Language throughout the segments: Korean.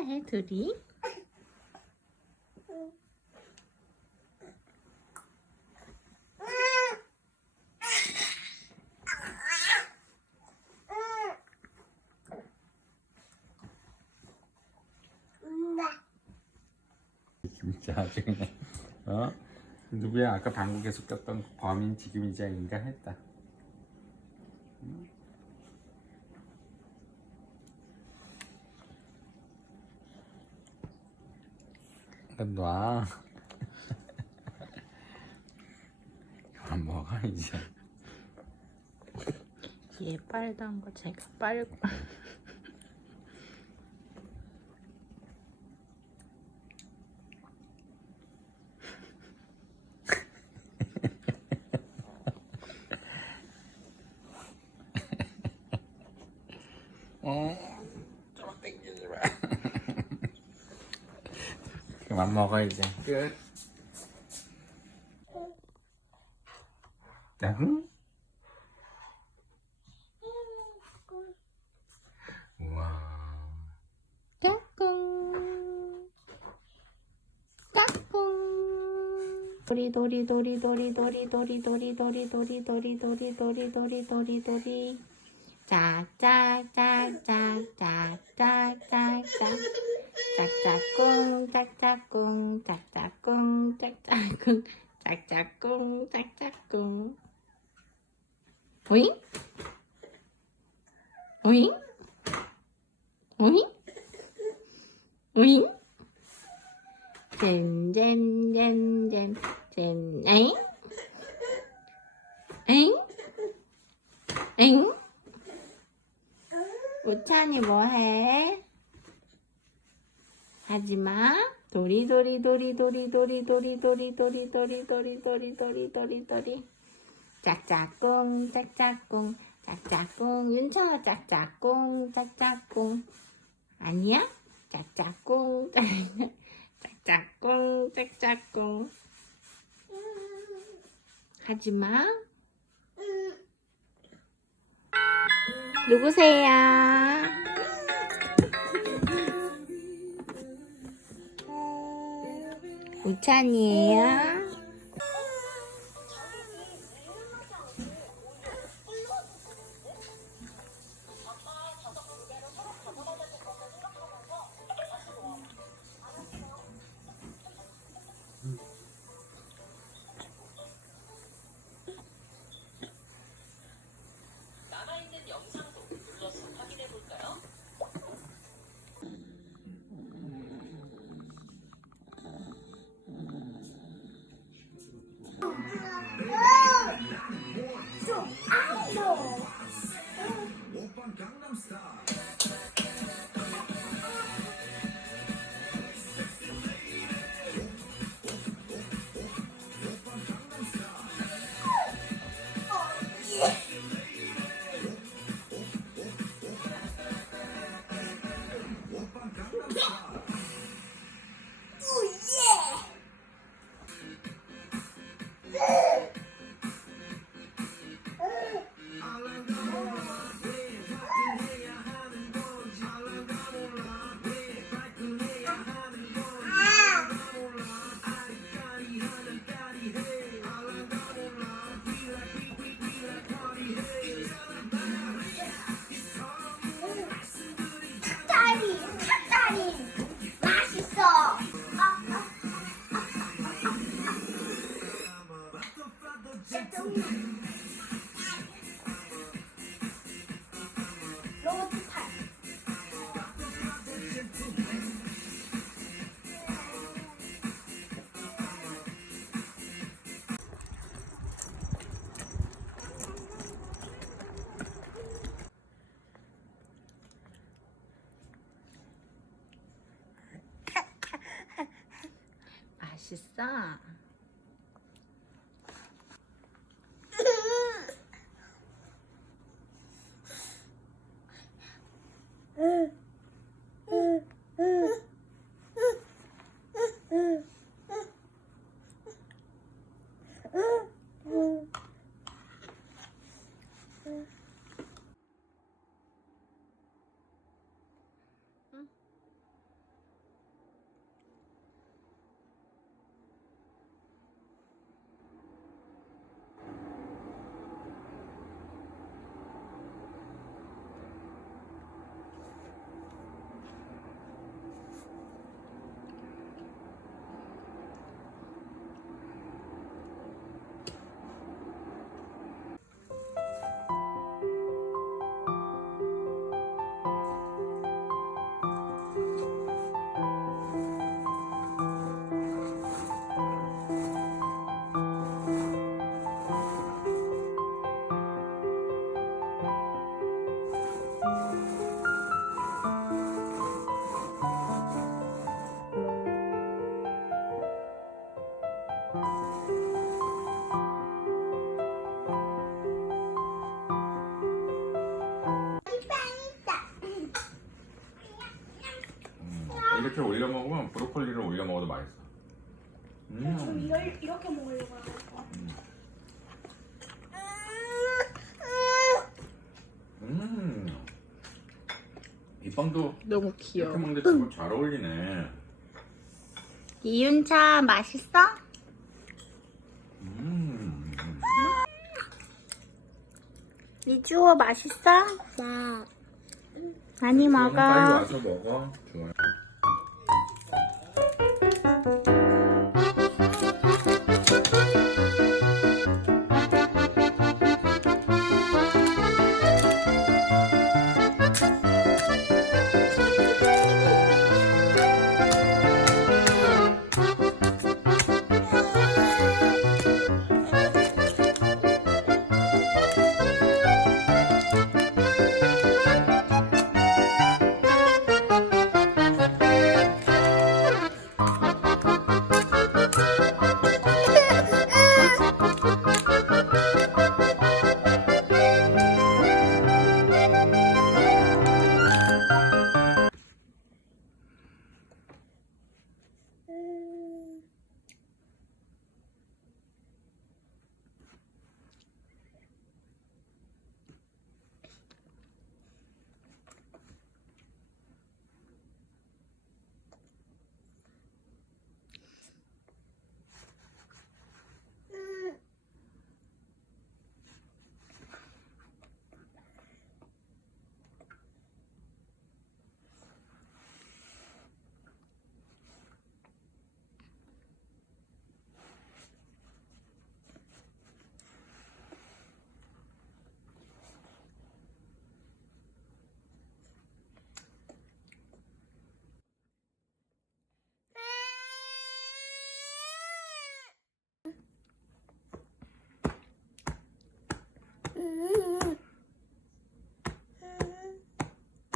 뭐해 둘이? 진짜 아주 어 누구야 아까 방국에서 꼈던 그 범인 지금 이제 인가했다. 응? 이거 놔. 그만 먹어 이제. 얘 빨던 거 제가 빨고 어, 좀 땡기지 마. 그만 먹어 이제. 끝. 응? 우와. 까꿍 까꿍 도리 도리 도리 도리 도리 도리 도리 도리 도리 도리 도리 도리 도리 도리 도리 짝짝짝짝짝짝짝짝 짝 짝짝꿍 짝짝꿍 짝짝꿍 짝짝꿍 짝짝꿍 짝짝꿍. 오잉? 오잉? 오잉? 오잉? 젠젠젠젠 젠 에잉 에잉 에잉 우찬이 뭐해? 하지마 도리도리 도리도리 도리도리 도리도리 도리도리 도리도리 도리도리 도리 짝짝꿍 짝짝꿍 짝짝꿍 윤청아 짝짝꿍 짝짝꿍 아니야? 짝짝꿍 짝짝꿍 짝짝꿍 하지마 누구세요? 叫你呀、 맛있어? 이렇게 올려 먹으면 브로콜리를 올려 먹어도 맛있어. 그럼 음. 이걸 이렇게 먹으려고 하는 거. 음. 이 빵도 너무 이렇게 귀여워. 먹는데 정말 잘 어울리네. 이윤차 맛있어? 음. 리주호 맛있어? 자, 많이 빨리 먹어. 와서 먹어. 좋아.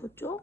그죠?